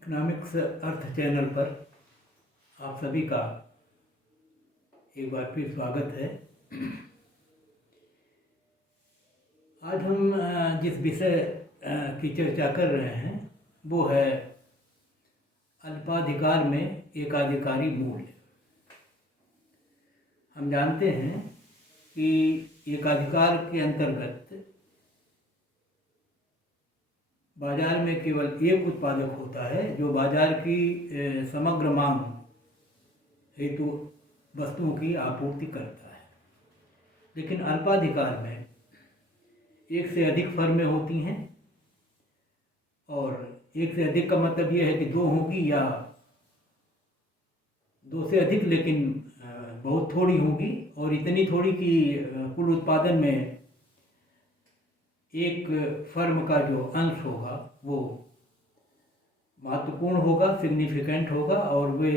Economics अर्थ channel पर आप सभी का एक बार फिर स्वागत है। आज हम जिस विषय की चर्चा कर रहे हैं वो है अल्पाधिकार में एकाधिकारी मूल्य। हम जानते हैं कि एकाधिकार के अंतर्गत बाजार में केवल एक उत्पादक होता है जो बाजार की समग्र मांग हेतु वस्तुओं की आपूर्ति करता है। लेकिन अल्पाधिकार में एक से अधिक फर्में होती हैं और एक से अधिक का मतलब यह है कि दो होंगी या दो से अधिक, लेकिन बहुत थोड़ी होंगी और इतनी थोड़ी कि कुल उत्पादन में एक फर्म का जो अंश होगा वो महत्वपूर्ण होगा, सिग्निफिकेंट होगा और वे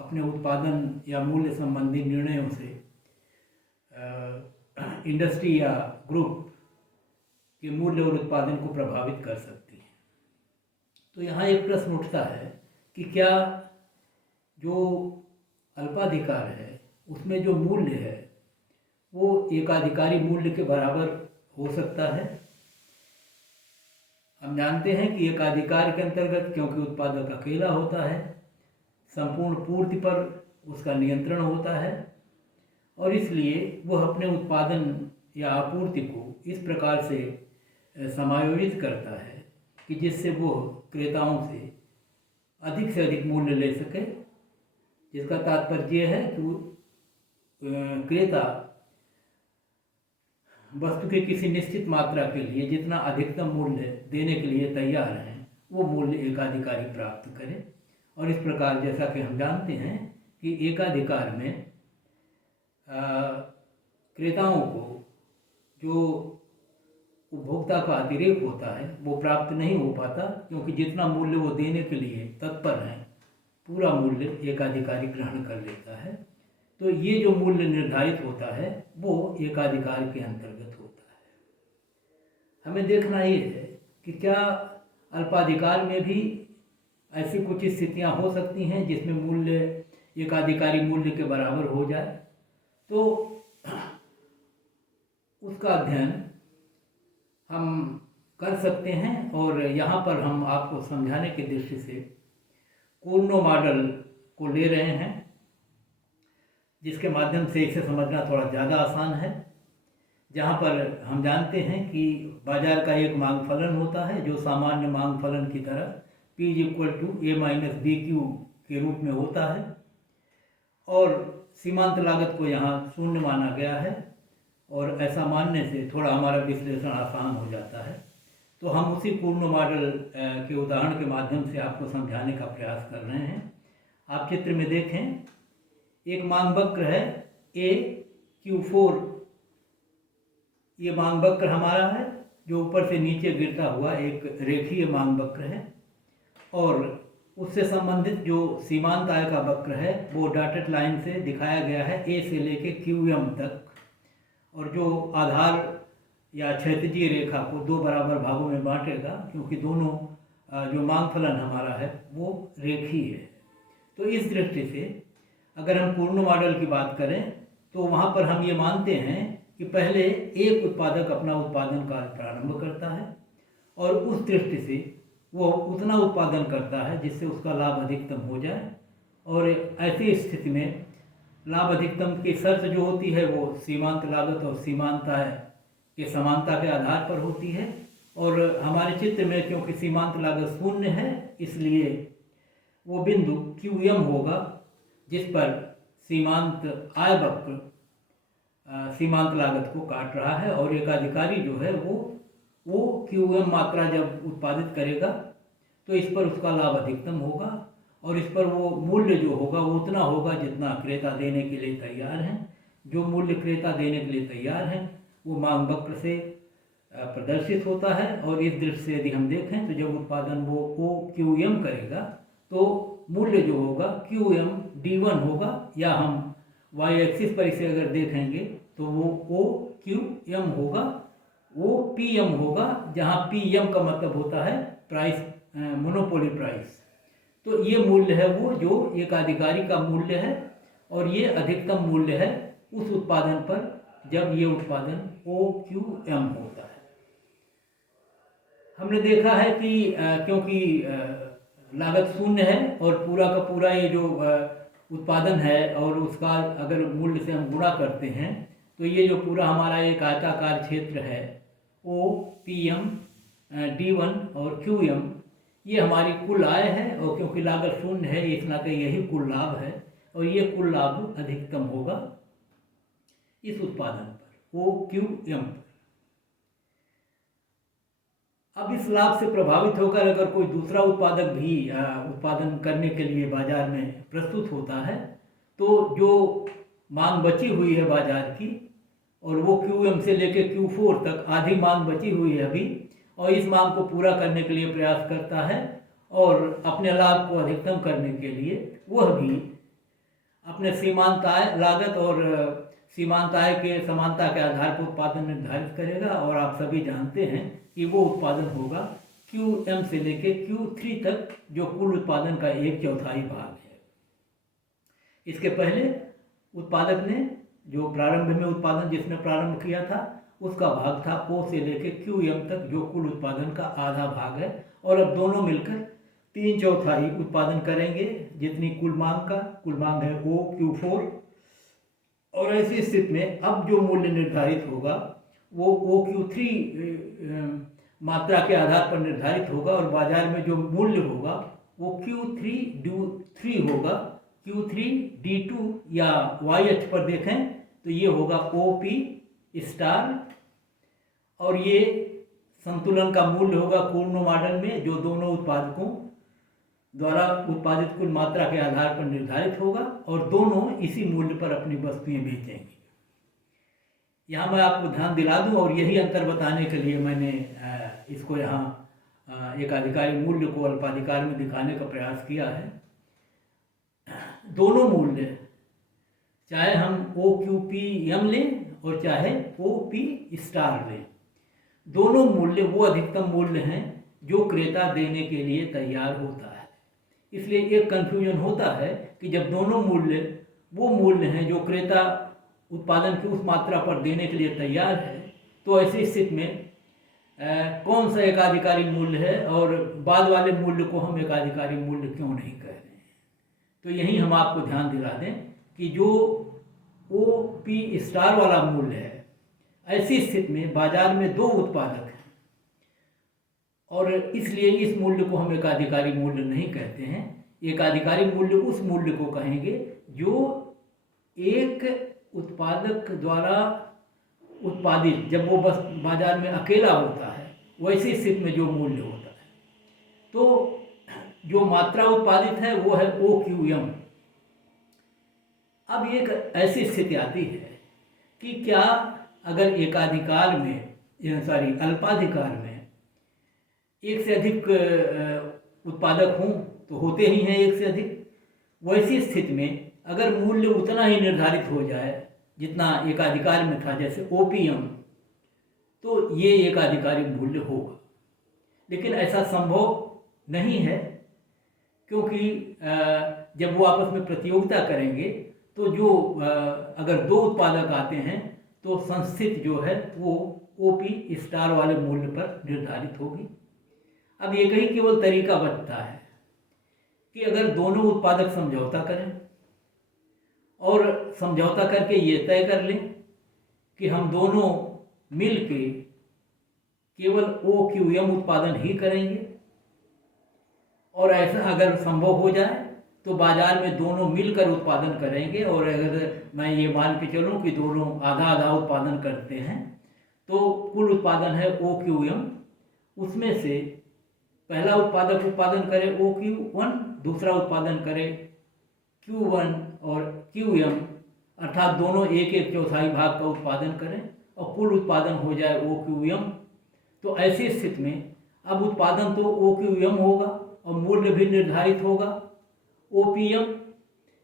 अपने उत्पादन या मूल्य संबंधी निर्णयों से इंडस्ट्री या ग्रुप के मूल्य और उत्पादन को प्रभावित कर सकती है। तो यहाँ एक प्रश्न उठता है कि क्या जो अल्पाधिकार है उसमें जो मूल्य है वो एकाधिकारी मूल्य के बराबर हो सकता है। हम जानते हैं कि एकाधिकार के अंतर्गत क्योंकि उत्पादक अकेला होता है, संपूर्ण पूर्ति पर उसका नियंत्रण होता है और इसलिए वह अपने उत्पादन या आपूर्ति को इस प्रकार से समायोजित करता है कि जिससे वह क्रेताओं से अधिक मूल्य ले सके। जिसका तात्पर्य है कि क्रेता वस्तु के किसी निश्चित मात्रा के लिए जितना अधिकतम मूल्य देने के लिए तैयार हैं वो मूल्य एकाधिकारी प्राप्त करे। और इस प्रकार जैसा कि हम जानते हैं कि एकाधिकार में क्रेताओं को जो उपभोक्ता का अतिरेक होता है वो प्राप्त नहीं हो पाता, क्योंकि जितना मूल्य वो देने के लिए तत्पर हैं पूरा मूल्य एकाधिकारी ग्रहण कर लेता है। तो ये जो मूल्य निर्धारित होता है वो एकाधिकार के अंतर्गत होता है। हमें देखना ये है कि क्या अल्पाधिकार में भी ऐसी कुछ स्थितियां हो सकती हैं जिसमें मूल्य एकाधिकारी मूल्य के बराबर हो जाए। तो उसका अध्ययन हम कर सकते हैं और यहाँ पर हम आपको समझाने की दृष्टि से कूर्नो मॉडल को ले रहे हैं, जिसके माध्यम से इसे समझना थोड़ा ज़्यादा आसान है। जहाँ पर हम जानते हैं कि बाजार का एक मांग फलन होता है जो सामान्य मांग फलन की तरह P = A - BQ के रूप में होता है और सीमांत लागत को यहाँ शून्य माना गया है और ऐसा मानने से थोड़ा हमारा विश्लेषण आसान हो जाता है। तो हम उसी कूर्नो मॉडल के उदाहरण के माध्यम से आपको समझाने का प्रयास कर रहे हैं। आप चित्र में देखें, एक मांग वक्र है AQ4। ये मांग वक्र हमारा है जो ऊपर से नीचे गिरता हुआ एक रेखीय मांग वक्र है और उससे संबंधित जो सीमांत आय का वक्र है वो डॉटेड लाइन से दिखाया गया है A से लेके QM तक, और जो आधार या क्षैतिजीय रेखा को दो बराबर भागों में बांटेगा, क्योंकि दोनों जो मांग फलन हमारा है वो रेखीय है। तो इस दृष्टि से अगर हम कूर्नो मॉडल की बात करें तो वहाँ पर हम ये मानते हैं कि पहले एक उत्पादक अपना उत्पादन कार्य प्रारंभ करता है और उस दृष्टि से वो उतना उत्पादन करता है जिससे उसका लाभ अधिकतम हो जाए। और ऐसी स्थिति में लाभ अधिकतम की शर्त जो होती है वो सीमांत लागत और सीमांत आय के समानता के आधार पर होती है। और हमारे चित्र में क्योंकि सीमांत लागत शून्य है इसलिए वो बिंदु QM होगा जिस पर सीमांत आय वक्र सीमांत लागत को काट रहा है और एकाधिकारी जो है वो QM मात्रा जब उत्पादित करेगा तो इस पर उसका लाभ अधिकतम होगा और इस पर वो मूल्य जो होगा वो उतना होगा जितना क्रेता देने के लिए तैयार हैं। जो मूल्य क्रेता देने के लिए तैयार हैं वो मांग वक्र से प्रदर्शित होता है और इस दृष्टि से यदि हम देखें तो जब उत्पादन वो OQM करेगा तो मूल्य जो होगा QM D1 होगा, या हम y एक्सिस पर इसे अगर देखेंगे तो वो OQM होगा, वो PM होगा, जहाँ PM का मतलब होता है प्राइस मोनोपोली प्राइस। तो ये मूल्य है वो जो एकाधिकारी का मूल्य है, और ये अधिकतम मूल्य है उस उत्पादन पर जब ये उत्पादन OQM होता है। हमने देखा है कि क्योंकि लागत शून्य है और पूरा का पूरा ये जो उत्पादन है और उसका अगर मूल्य से हम गुणा करते हैं तो ये जो पूरा हमारा एक आयताकार क्षेत्र है OPM, D1 और QM, ये हमारी कुल आय है, और क्योंकि लागत शून्य है इस नाते यही कुल लाभ है, और ये कुल लाभ अधिकतम होगा इस उत्पादन पर OQM पर। अब इस लाभ से प्रभावित होकर अगर कोई दूसरा उत्पादक भी उत्पादन करने के लिए बाजार में प्रस्तुत होता है तो जो मांग बची हुई है बाजार की, और वो QM से लेकर Q4 तक आधी मांग बची हुई है अभी, और इस मांग को पूरा करने के लिए प्रयास करता है और अपने लाभ को अधिकतम करने के लिए वह भी अपने सीमांत आय लागत और सीमांत आय के समानता के आधार पर उत्पादन निर्धारित करेगा। और आप सभी जानते हैं कि वो उत्पादन होगा QM से लेके Q3 तक, जो कुल उत्पादन का 1/4 भाग है। इसके पहले उत्पादक ने जो प्रारंभ में उत्पादन जिसने प्रारंभ किया था उसका भाग था O से लेके QM तक, जो कुल उत्पादन का आधा भाग है, और अब दोनों मिलकर 3/4 उत्पादन करेंगे जितनी कुल मांग है OQ4। और ऐसी स्थिति में अब जो मूल्य निर्धारित होगा वो OQ3 मात्रा के आधार पर निर्धारित होगा, और बाजार में जो मूल्य होगा वो Q3D3 होगा। Q3D2 या Y अक्ष पर देखें तो ये होगा OP स्टार, और ये संतुलन का मूल्य होगा कूर्नो मॉडल में, जो दोनों उत्पादकों द्वारा उत्पादित कुल मात्रा के आधार पर निर्धारित होगा, और दोनों इसी मूल्य पर अपनी वस्तुएं बेचेंगे। यहाँ मैं आपको ध्यान दिला दूं, और यही अंतर बताने के लिए मैंने इसको यहाँ एकाधिकारी मूल्य को अल्पाधिकार में दिखाने का प्रयास किया है। दोनों मूल्य, चाहे हम OQPM लें और चाहे OP स्टार लें, दोनों मूल्य वो अधिकतम मूल्य हैं जो क्रेता देने के लिए तैयार होता है। इसलिए एक कन्फ्यूजन होता है कि जब दोनों मूल्य वो मूल्य हैं जो क्रेता उत्पादन की उस मात्रा पर देने के लिए तैयार है, तो ऐसी स्थिति में कौन सा एकाधिकारी मूल्य है और बाद वाले मूल्य को हम एकाधिकारी मूल्य क्यों नहीं कह रहे हैं। तो यही हम आपको ध्यान दिला दें कि जो OP स्टार वाला मूल्य है, ऐसी स्थिति में बाजार में दो उत्पादक हैं, और इसलिए इस मूल्य को हम एकाधिकारी मूल्य नहीं कहते हैं। एकाधिकारी मूल्य उस मूल्य को कहेंगे जो एक उत्पादक द्वारा उत्पादित, जब वो बस बाजार में अकेला होता है, वैसी स्थिति में जो मूल्य होता है। तो जो मात्रा उत्पादित है वो है OQM। अब एक ऐसी स्थिति आती है कि क्या अगर एकाधिकार में अल्पाधिकार में एक से अधिक उत्पादक हों, तो होते ही हैं एक से अधिक, वैसी स्थिति में अगर मूल्य उतना ही निर्धारित हो जाए जितना एकाधिकार में था, जैसे OPM, तो ये एकाधिकारी मूल्य होगा। लेकिन ऐसा संभव नहीं है, क्योंकि जब वो आपस में प्रतियोगिता करेंगे तो जो अगर दो उत्पादक आते हैं तो संस्थिति जो है वो OP स्टार वाले मूल्य पर निर्धारित होगी। अब एक ही केवल तरीका बचता है कि अगर दोनों उत्पादक समझौता करें और समझौता करके ये तय कर लें कि हम दोनों मिल के केवल OQM उत्पादन ही करेंगे, और ऐसा अगर संभव हो जाए तो बाजार में दोनों मिलकर उत्पादन करेंगे। और अगर मैं ये मान के चलूँ कि दोनों आधा आधा उत्पादन करते हैं, तो कुल उत्पादन है OQM, उसमें से पहला उत्पादक उत्पादन करे OQ1, दूसरा उत्पादन करे Q1 और QM, अर्थात दोनों 1/4 भाग का उत्पादन करें और कुल उत्पादन हो जाए OQM। तो ऐसी स्थिति में अब उत्पादन तो OQM होगा और मूल्य भी निर्धारित होगा OPM,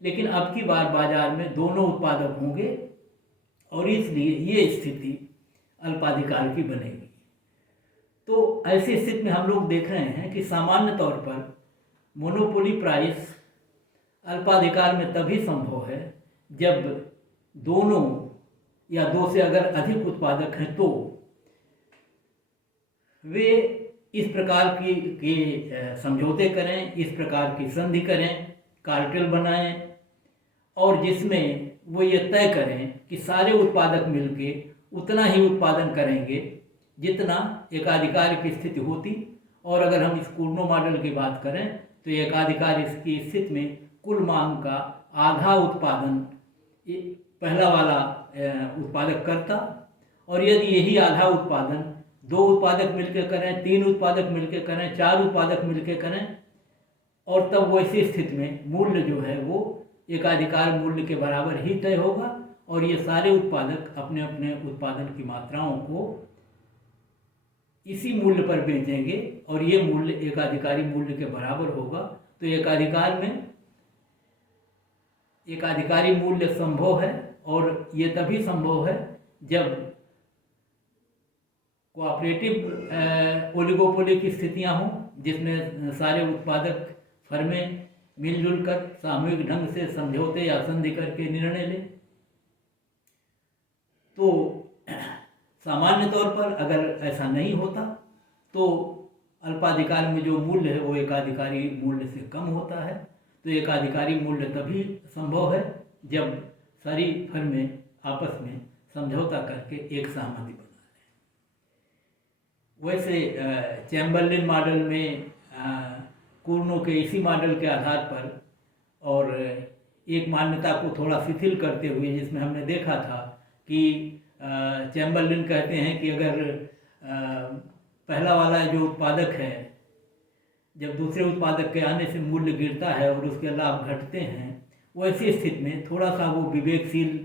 लेकिन अब की बार बाजार में दोनों उत्पादक होंगे, और इसलिए ये स्थिति अल्पाधिकार की बनेगी। तो ऐसी स्थिति में हम लोग देख रहे हैं कि सामान्य तौर पर मोनोपोली प्राइस अल्पाधिकार में तभी संभव है जब दोनों या दो से अगर अधिक उत्पादक हैं तो वे इस प्रकार की समझौते करें, इस प्रकार की संधि करें, कार्टेल बनाएं और जिसमें वो ये तय करें कि सारे उत्पादक मिलके उतना ही उत्पादन करेंगे जितना एकाधिकार की स्थिति होती। और अगर हम इस कूर्नो मॉडल की बात करें तो एकाधिकार की स्थिति में कुल मांग का आधा उत्पादन पहला वाला उत्पादक करता, और यदि यही आधा उत्पादन दो उत्पादक मिलकर करें, तीन उत्पादक मिलकर करें, चार उत्पादक मिलकर करें, और तब वैसी स्थिति में मूल्य जो है वो एकाधिकार मूल्य के बराबर ही तय होगा और ये सारे उत्पादक अपने अपने उत्पादन की मात्राओं को इसी मूल्य पर बेचेंगे और ये मूल्य एकाधिकारी मूल्य के बराबर होगा। तो एकाधिकार में एकाधिकारी मूल्य संभव है और ये तभी संभव है जब कोऑपरेटिव ओलिगोपोली की स्थितियां हों, जिसमें सारे उत्पादक फर्में मिलजुल कर सामूहिक ढंग से समझौते या संधि करके निर्णय लें। तो सामान्य तौर पर अगर ऐसा नहीं होता तो अल्पाधिकार में जो मूल्य है वो एकाधिकारी मूल्य से कम होता है। तो एकाधिकारी मूल्य तभी संभव है जब सारी फर्में आपस में समझौता करके एक सहमति बना लें। वैसे चैम्बरलिन मॉडल में कूर्नो के इसी मॉडल के आधार पर और एक मान्यता को थोड़ा शिथिल करते हुए, जिसमें हमने देखा था कि चैम्बरलिन कहते हैं कि अगर पहला वाला जो उत्पादक है जब दूसरे उत्पादक के आने से मूल्य गिरता है और उसके लाभ घटते हैं, वैसी स्थिति में थोड़ा सा वो विवेकशील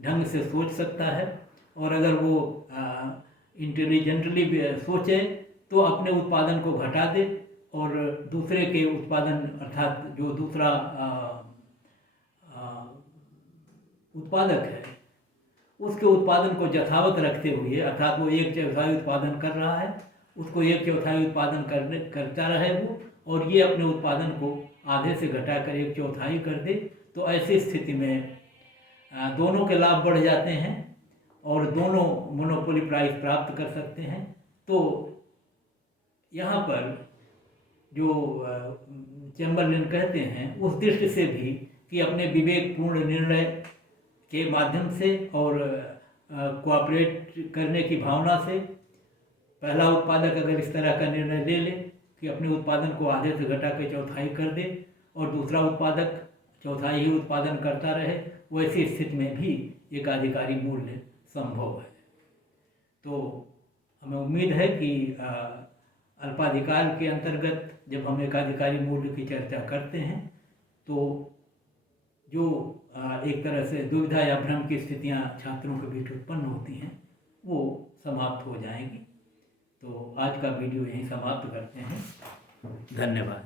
ढंग से सोच सकता है और अगर वो इंटेलिजेंटली सोचे तो अपने उत्पादन को घटा दे और दूसरे के उत्पादन अर्थात जो दूसरा उत्पादक है उसके उत्पादन को यथावत रखते हुए, अर्थात वो 1/4 उत्पादन कर रहा है उसको 1/4 उत्पादन करता रहे वो, और ये अपने उत्पादन को आधे से घटाकर 1/4 कर दे। तो ऐसी स्थिति में दोनों के लाभ बढ़ जाते हैं और दोनों मोनोपोली प्राइस प्राप्त कर सकते हैं। तो यहाँ पर जो चैम्बरलिन कहते हैं उस दृष्टि से भी कि अपने विवेकपूर्ण निर्णय के माध्यम से और कोऑपरेट करने की भावना से पहला उत्पादक अगर इस तरह का निर्णय ले ले कि अपने उत्पादन को आधे से घटा के 1/4 कर दे और दूसरा उत्पादक 1/4 ही उत्पादन करता रहे, वैसी स्थिति में भी एकाधिकारी मूल्य संभव है। तो हमें उम्मीद है कि अल्पाधिकार के अंतर्गत जब हम एकाधिकारी मूल्य की चर्चा करते हैं तो जो एक तरह से दुविधा या भ्रम की स्थितियां छात्रों के बीच उत्पन्न होती हैं वो समाप्त हो जाएंगी। तो आज का वीडियो यहीं समाप्त करते हैं। धन्यवाद।